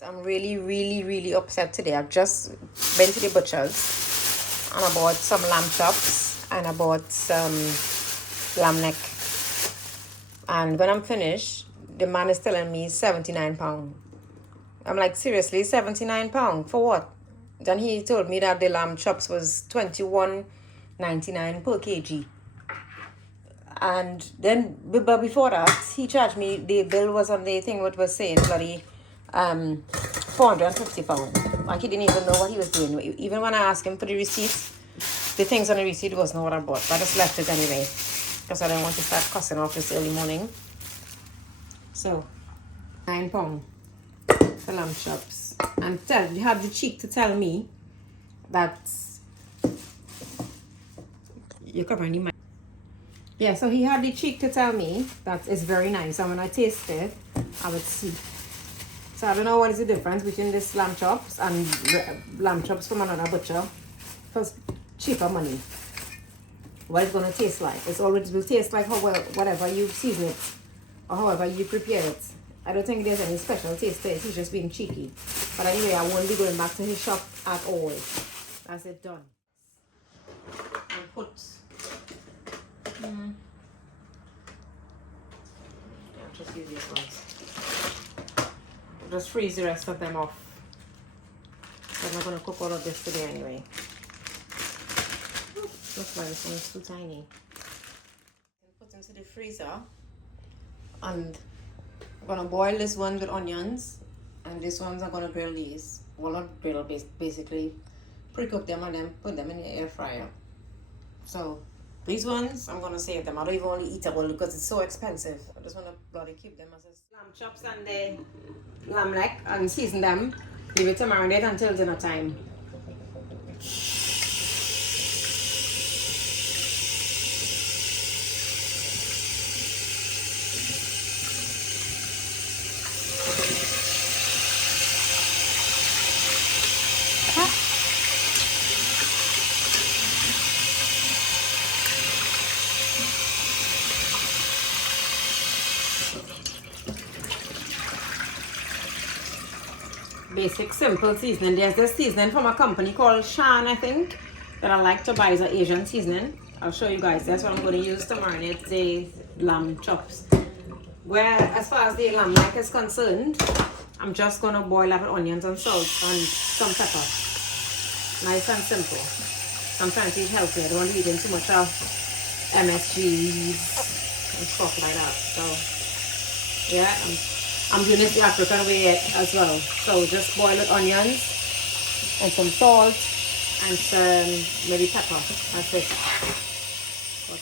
I'm really upset today. I've just been to the butcher's and I bought some lamb chops and I bought some lamb neck. And when I'm finished, the man is telling me £79. I'm like, seriously, £79 for what? Then he told me that the lamb chops was $21.99 per kg. And then, but before that, he charged me, the bill was on the thing what was saying bloody £450. Like he didn't even know what he was doing. Even when I asked him for the receipt, the things on the receipt wasn't what I bought. But I just left it anyway, because I didn't want to start cussing off this early morning. So, £9 for lamb chops. And you have the cheek to tell me that you're covering the mic. Yeah, so he had the cheek to tell me that it's very nice, and when I taste it, I would see. So I don't know what is the difference between this lamb chops and lamb chops from another butcher for cheaper money. What it's gonna taste like. It's always will taste like whatever you season it or however you prepare it. I don't think there's any special taste to it. He's just being cheeky. But anyway, I won't be going back to his shop at all. That's it done. I'll put just use these ones. Just freeze the rest of them off. I'm not gonna cook all of this today anyway. Looks like this one is too tiny. Put into the freezer, and I'm gonna boil this one with onions, and this ones I'm gonna grill these. Well, not grill, basically pre-cook them and then put them in the air fryer. So these ones, I'm gonna save them. I don't even want to eat them because it's so expensive. I just want to bloody keep them as lamb chops and the lamb neck and season them. Leave it to marinate until dinner time. Basic, simple seasoning. There's this seasoning from a company called Shan, I think, that I like to buy as an Asian seasoning. I'll show you guys. That's what I'm going to use to marinate the lamb chops. Where, as far as the lamb neck is concerned, I'm just going to boil up with onions and salt and some pepper. Nice and simple. I'm trying to eat healthy. I don't want to eat in too much of MSGs and stuff like that. So, yeah, I'm doing it the African way as well. So just boil with onions and some salt and some maybe pepper. That's it. But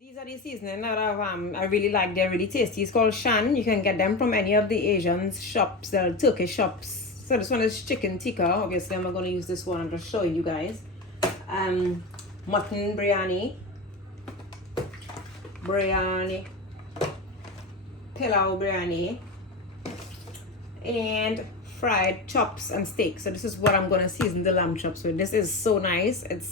these are the seasoning that I really like. They're really tasty. It's called Shan. You can get them from any of the Asian shops, the Turkish shops. So this one is chicken tikka. Obviously, I'm not going to use this one. I'm just showing you guys. Mutton biryani, pilau biryani, and fried chops and steak. So this is what I'm gonna season the lamb chops with. This is so nice. It's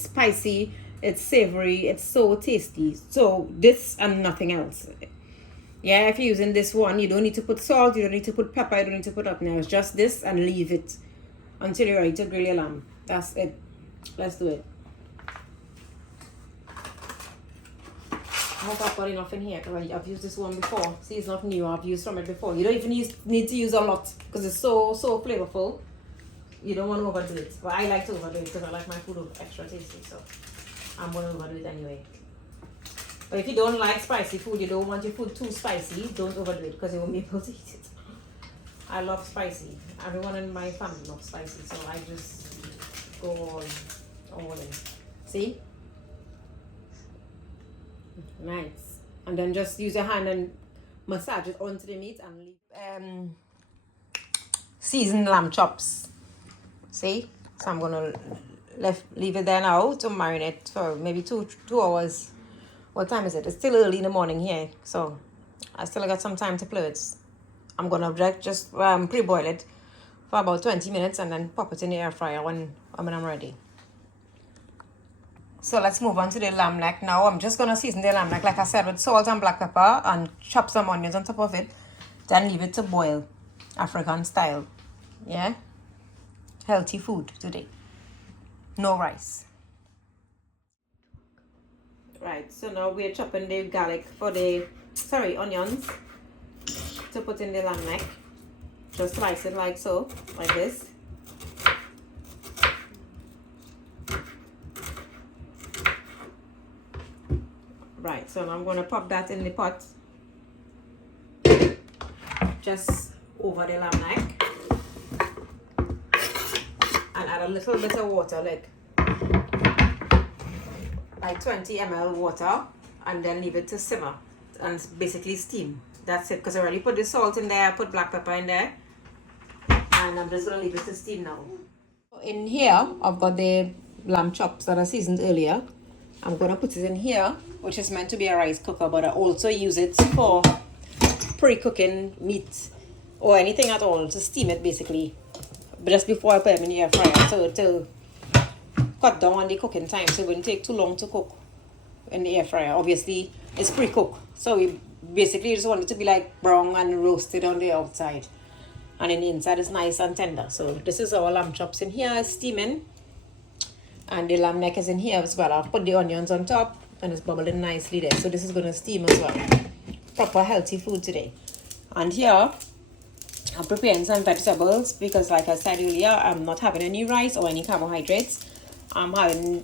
spicy, it's savory, it's so tasty. So this and nothing else. Yeah, if you're using this one, you don't need to put salt, you don't need to put pepper, you don't need to put nothing else. Just this and leave it until you're ready to grill your lamb. That's it. Let's do it. I hope I've got enough in here because I've used this one before. See, it's not new. I've used from it before. You don't even need to use a lot because it's so flavorful. You don't want to overdo it. But I like to overdo it because I like my food extra tasty. So I'm going to overdo it anyway. But if you don't like spicy food, you don't want your food too spicy, don't overdo it because you won't be able to eat it. I love spicy. Everyone in my family loves spicy. So I just go all in. See? Nice. And then just use your hand and massage it onto the meat and leave seasoned lamb chops. See? So I'm gonna leave it there now to marinate for maybe two hours. What time is it? It's still early in the morning here, so I still got some time to play it. I'm gonna just pre-boil it for about 20 minutes and then pop it in the air fryer when I'm ready. So let's move on to the lamb neck now. I'm just gonna season the lamb neck, like I said, with salt and black pepper and chop some onions on top of it. Then leave it to boil. African style. Yeah, healthy food today. No rice. Right, so now we're chopping the garlic for the onions to put in the lamb neck. Just slice it like so, like this. Right, so now I'm going to pop that in the pot, just over the lamb neck, and add a little bit of water, like 20 ml water, and then leave it to simmer and basically steam. That's it, because I already put the salt in there, I put black pepper in there, and I'm just going to leave it to steam now. In here, I've got the lamb chops that I seasoned earlier. I'm going to put it in here, which is meant to be a rice cooker, but I also use it for pre-cooking meat or anything at all, to steam it basically, but just before I put them in the air fryer, so to cut down on the cooking time, so it wouldn't take too long to cook in the air fryer. Obviously, it's pre-cooked, so we basically just want it to be like brown and roasted on the outside, and in the inside is nice and tender. So this is our lamb chops in here, steaming. And the lamb neck is in here as well. I've put the onions on top and it's bubbling nicely there. So this is going to steam as well. Proper healthy food today. And here, I'm preparing some vegetables because, like I said earlier, I'm not having any rice or any carbohydrates. I'm having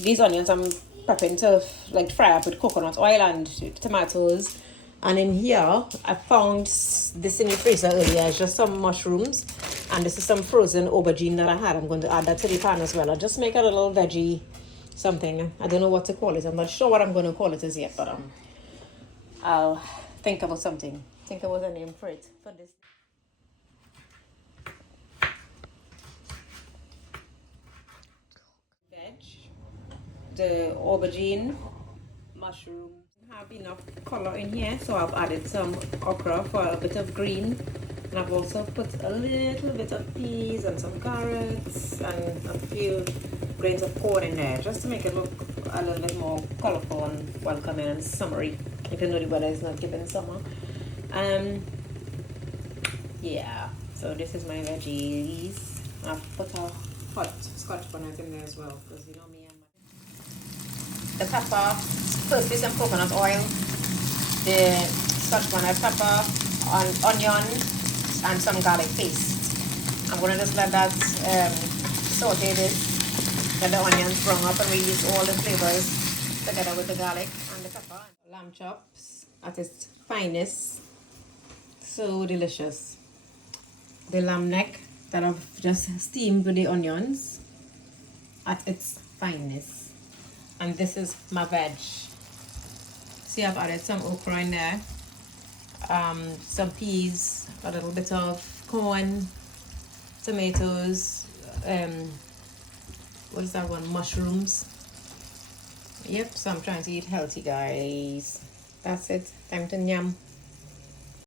these onions I'm prepping to like fry up with coconut oil and tomatoes. And in here, I found this in the freezer earlier. It's just some mushrooms. And this is some frozen aubergine that I had. I'm going to add that to the pan as well. I'll just make a little veggie something. I don't know what to call it. I'm not sure what I'm going to call it as yet. But I'll think about something. Think about a name for it. For this. Veg. The aubergine. Mushroom. Have enough color in here, so I've added some okra for a bit of green, and I've also put a little bit of peas and some carrots and a few grains of corn in there, just to make it look a little bit more colorful and welcoming and summery, even though the weather is not giving summer. Yeah, so this is my veggies. I've put a hot scotch bonnet in there as well, because you know me and the pepper, firstly some coconut oil, the scotch bonnet pepper, onion, and some garlic paste. I'm going to just let that saute this, let the onions brown up and release all the flavors together with the garlic and the pepper. Lamb chops at its finest, so delicious. The lamb neck that I've just steamed with the onions at its finest. And this is my veg. See, I've added some okra in there, some peas, a little bit of corn, tomatoes, what is that one? Mushrooms. Yep, so I'm trying to eat healthy, guys. That's it. Time to yum.